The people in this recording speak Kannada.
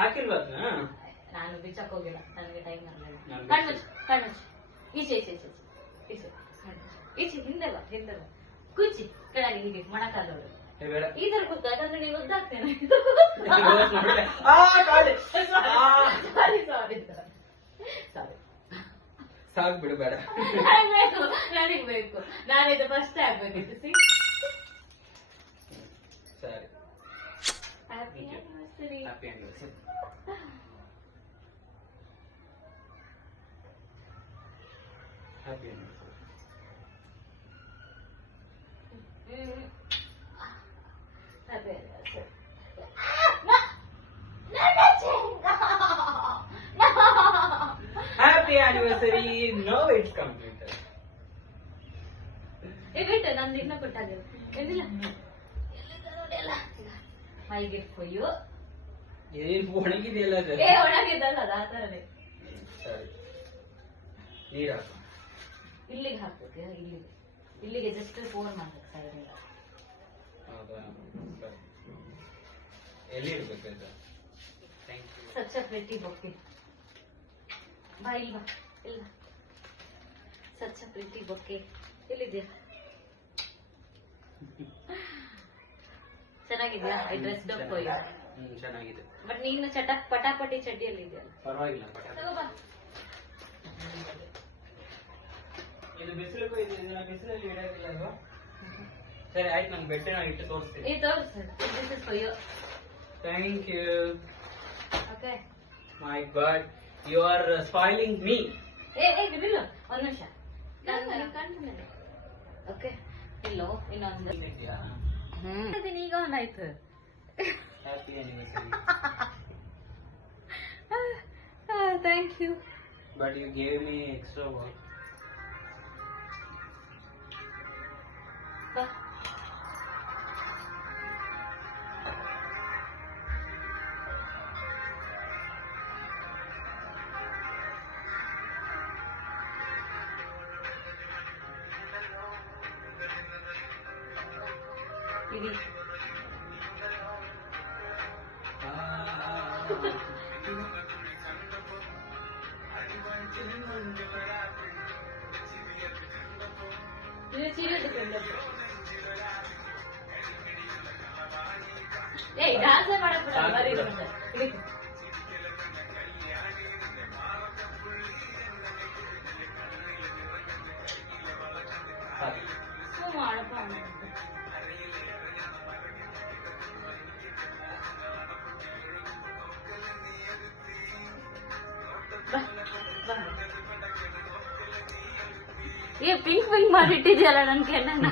ಹಾಕಿಲ್ವಾ ಅದ್ನ? ನಾನು ಬಿಚ್ಚಕ್ ಹೋಗಿಲ್ಲ, ನನಗೆ ಟೈಮ್ ಆಗಲಿಲ್ಲ. ಕಣ್ಮುಚ್ಚು ಈಚೆ ಈಚೆ ಈಚೆ ಈಚೆ ಈಚೆ ಹಿಂದೆಲ್ಲ ಕುಚ್ಚಿ ಕೆಳಗೆ ಹೀಗೆ ಮೊಣಕಾಲೋಡು ಈ ತರ ಕೂತ, ಯಾಕಂದ್ರೆ ನೀವು ಒದ್ದಾಗ್ತೇನೆ. ಸಾರಿ ಸಾಕು ಬಿಡು, ಬೇಡ. ನನಗ್ ಬೇಕು, ನಾನಿದು ಫಸ್ಟ್ ಆಗ್ಬೇಕಿತ್ತು. ಸರಿ, happy anniversary. Happy anniversary. Happy anniversary. Happy anniversary. Happy anniversary. No, it's completed. ಬಿಟ್ಟು ನಂದು ಇನ್ನ ಕೊಟ್ಟಾಗಿಲ್ಲ. ಎಲ್ಲಿಲ್ಲ ಎಲ್ಲಿಲ್ಲ. My gift for you. ಏನು ಒಣಗಿದೆಯಲ್ಲ ಅದು? ಒಣಗಿದ್ದಲ್ಲ, ಅದು ಆ ಥರನೇ. ಸರಿ, ನೀರು ಹಾಕು. ಇಲ್ಲಿಗೆ ಹಾಕ್ಬೇಕು, ಇಲ್ಲಿಗೆ ಜಸ್ಟ್ ಫೋನ್ ಮಾಡ್ಬೇಕು ಸೈಡ್. ಹೌದಾ? ಎಲ್ಲಿ ಇರ್ಬೇಕು ಇದು? Thank you. Such a pretty bouquet. ಬಾ ಇಲ್ಲಿ ಬಾ, ಇಲ್ಲ ಸಚ್ ಅ ಪ್ರಿಟಿ ಬೊಕ್ಕೆ. ಎಲ್ಲಿದೆ? ಚೆನ್ನಾಗಿದ್ಯಾ? I dress up for you. ಚೆನ್ನಾಗಿದೆ. ಬಟ್ ನೀನು ಪಟಾಪಟಿ ಚಡ್ಡಿಯಲ್ಲಿ ಇದೆಯಲ್ಲ. ಪರವಾಗಿಲ್ಲ. ತಗೋ ಬಾ. ಇದು ಬಿಸಿಲಿಗೂ ಬಿಸಿಲಲ್ಲಿ ಇಡೋದಿಲ್ಲ ಅಲ್ವಾ? ಸರಿ ಆಯ್ತು, ನಾನು ಬೆಟ್ಟನ ಇಟ್ಟು ತೋರಿಸ್ತೀನಿ. ಈ ತೋರಿಸು. This is for you. Thank you. Okay. My god, you are spoiling me. ಬಿಡಿಲ್ಲ, ಒಂದು ನಿಮಿಷ. ಕಾಣ್ತಾನೆ. ಓಕೆ, ಇಲ್ಲೋ ಇನ್ನೊಂದು. ಈಗ ಒಂದಾಯ್ತು. Happy anniversary. Thank you. But you gave me extra work. ಬಾ. ಇಡಿ. ಡಾನ್ಸ್ ಮಾಡಕ್ ಮಾಡಪ್ಪ. ये पिंक पिंक मारिಟ್ಟಿದ್ಯಲ್ಲ ನನ್ನ ಕೆನ್ನೆನ.